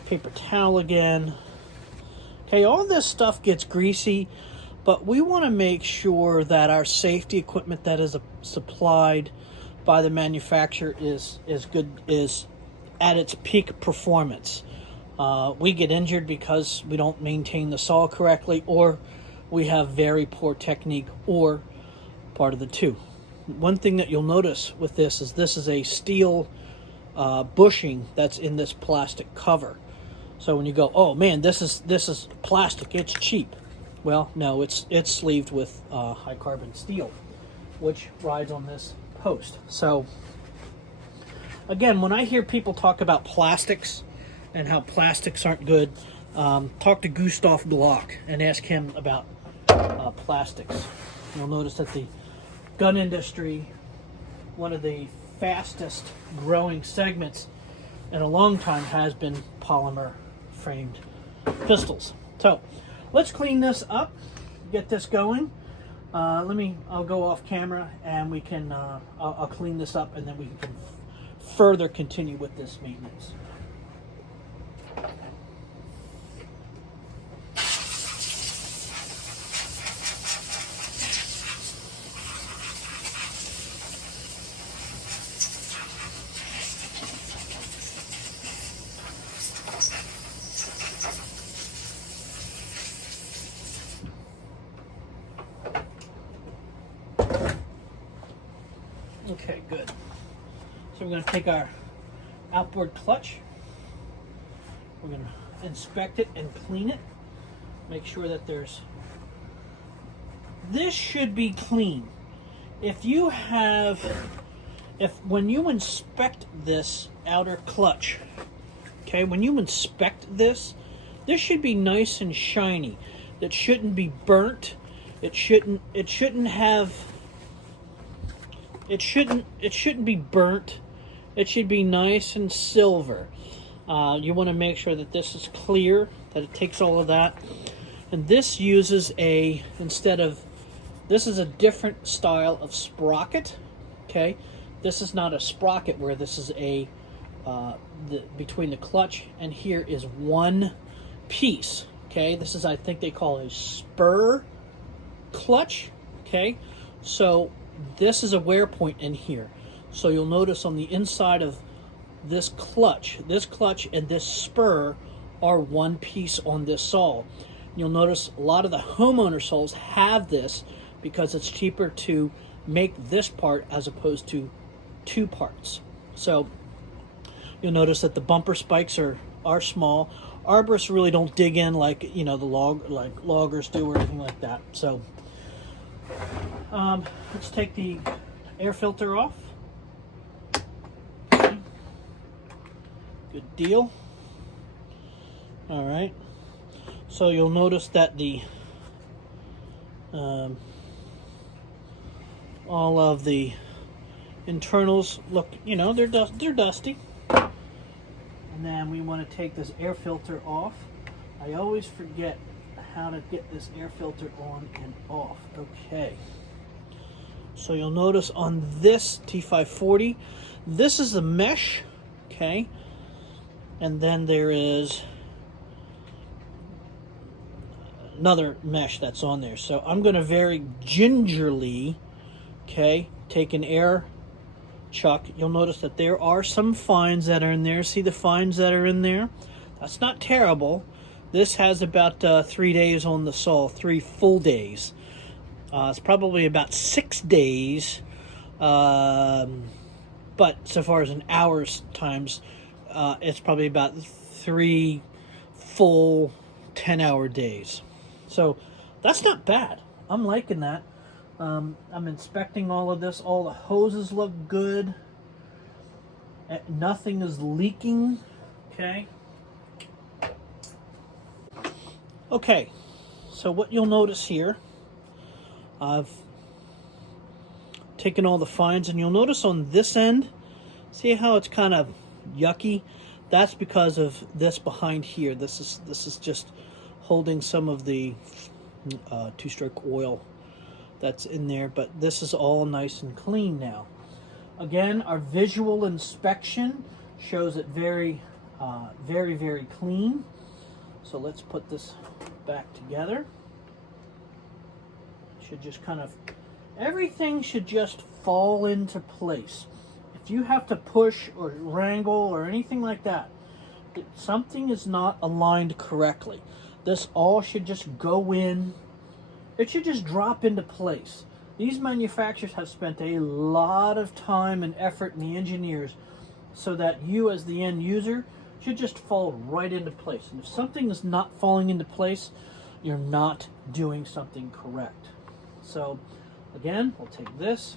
paper towel again. Okay, all this stuff gets greasy, but we want to make sure that our safety equipment that is supplied by the manufacturer is at its peak performance. We get injured because we don't maintain the saw correctly, or we have very poor technique, or part of the two. One thing that you'll notice with this is a steel bushing that's in this plastic cover. So when you go, oh man, this is plastic, it's cheap. Well, no, it's sleeved with high carbon steel, which rides on this post. So again, when I hear people talk about plastics and how plastics aren't good, talk to Gustav Glock and ask him about plastics. You'll notice that the gun industry, one of the fastest growing segments in a long time, has been polymer framed pistols. So let's clean this up, get this going. I'll go off camera and we can I'll clean this up, and then we can further continue with this maintenance. Okay, good. So we're going to take our outboard clutch. We're going to inspect it and clean it. Make sure that this should be clean. When you inspect this outer clutch, Okay, when you inspect this, this should be nice and shiny. It shouldn't be burnt. It shouldn't be burnt. It should be nice and silver. You want to make sure that this is clear, that it takes all of that. And this uses this is a different style of sprocket. Okay, this is not a sprocket where this is between the clutch and here is one piece. Okay, this is, I think they call it a Spur Clutch. Okay, so this is a wear point in here. So you'll notice on the inside of this clutch and this spur are one piece on this saw. You'll notice a lot of the homeowner saws have this because it's cheaper to make this part as opposed to two parts. So you'll notice that the bumper spikes are small. Arborists really don't dig in like the loggers do or anything like that. So let's take the air filter off. Okay. Good deal. All right. So you'll notice that the all of the internals look, they're dusty. And then we want to take this air filter off. I always forget how to get this air filter on and off. Okay. So you'll notice on this T540, this is a mesh, okay? And then there is another mesh that's on there. So I'm going to very gingerly, okay, take an air chuck. You'll notice that there are some fines that are in there. See the fines that are in there? That's not terrible. This has about 3 days on the saw, 3 full days. It's probably about 6 days, but so far as an hour's times, it's probably about 3 full 10-hour days. So that's not bad. I'm liking that. I'm inspecting all of this. All the hoses look good. Nothing is leaking. Okay. Okay. So what you'll notice here, I've taken all the fines, and you'll notice on this end, see how it's kind of yucky? That's because of this behind here. This is just holding some of the two-stroke oil that's in there, but this is all nice and clean now. Again, our visual inspection shows it very, very clean. So let's put this back together. Should just kind of, everything should just fall into place. If you have to push or wrangle or anything like that, something is not aligned correctly. This all should just go in. It should just drop into place. These manufacturers have spent a lot of time and effort, and the engineers, so that you as the end user should just fall right into place. And if something is not falling into place, you're not doing something correct. So again, we'll take this,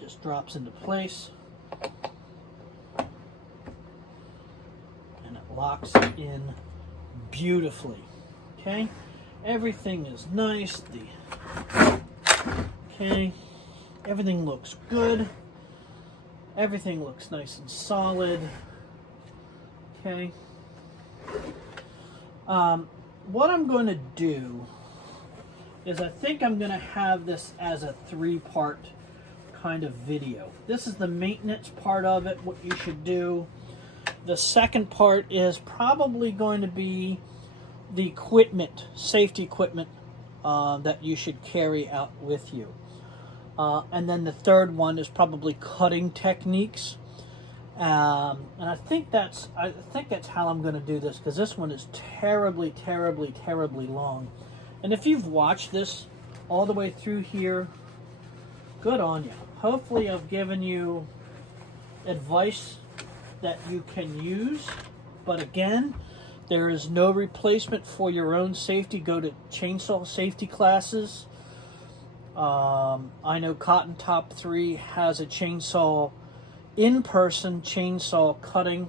just drops into place, and it locks it in beautifully. Okay, everything is nice. Okay, everything looks good. Everything looks nice and solid. Okay. What I'm going to do is I think I'm going to have this as a 3-part kind of video. This is the maintenance part of it, what you should do. The second part is probably going to be the equipment, safety equipment that you should carry out with you. And then the third one is probably cutting techniques. And I think that's how I'm going to do this, because this one is terribly long. And if you've watched this all the way through here, good on you. Hopefully I've given you advice that you can use. But again, there is no replacement for your own safety. Go to chainsaw safety classes. I know Cotton Top 3 has a chainsaw in-person chainsaw cutting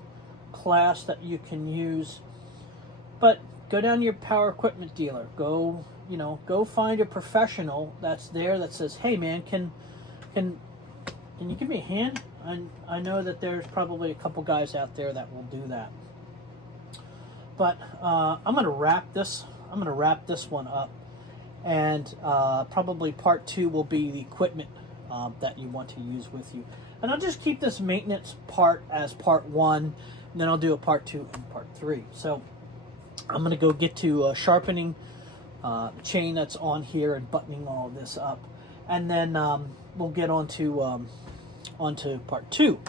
class that you can use. But go down to your power equipment dealer. Go find a professional that's there that says, "Hey man, can you give me a hand?" I know that there's probably a couple guys out there that will do that. But I'm gonna wrap this one up, and probably part 2 will be the equipment that you want to use with you. And I'll just keep this maintenance part as part 1, and then I'll do a part 2 and part 3. So I'm going to go get to sharpening the chain that's on here and buttoning all this up. And then we'll get onto part 2.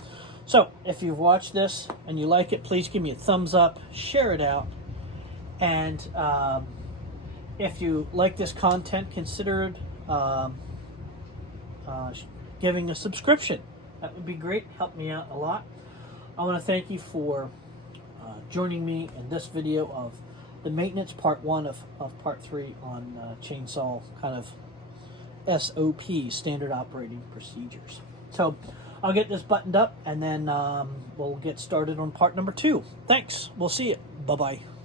So if you've watched this and you like it, please give me a thumbs up, share it out. And if you like this content, consider giving a subscription. That would be great. Help me out a lot. I want to thank you for joining me in this video of the maintenance part 1 of part 3 on chainsaw kind of SOP, standard operating procedures. So I'll get this buttoned up, and then we'll get started on part number 2. Thanks. We'll see you. Bye-bye.